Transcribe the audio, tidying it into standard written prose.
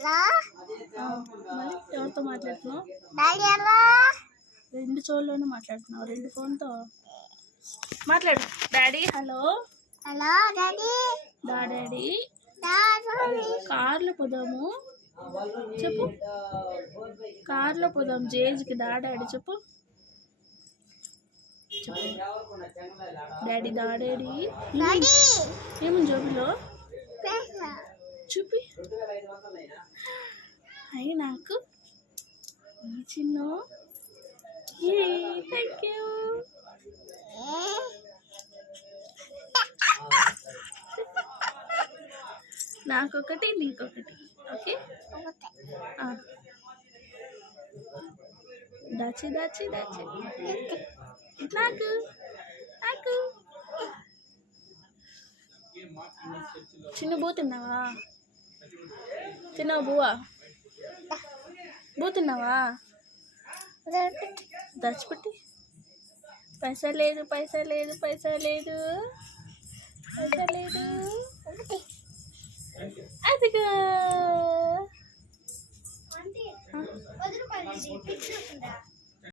మళ్ళీ ఎవరితో మాట్లాడుతున్నావు? రెండు చోళ్ళలోనే మాట్లాడుతున్నావు, రెండు ఫోన్తో మాట్లాడు. Daddy hello. Hello daddy. Daddy కార్లో పోదాము చెప్పు. కార్లో పోదాం జేజ్కి. డాడీ చెప్పు. డాడీ డాడీ ఏముంది జోబులో చూపి. అయ్యి నాకు చిన్న థ్యాంక్ యూ. నాకొకటి నీకొకటి. ఓకే దాచి దాచి దాచి నాకు నాకు చిన్న బూ తిన్నావా? తిన్నావా బువ్వా? బూ తిన్నావా? దాచిపెట్టి. పైసా లేదు పైసా లేదు పైసా లేదు పైసా లేదు. అదిగా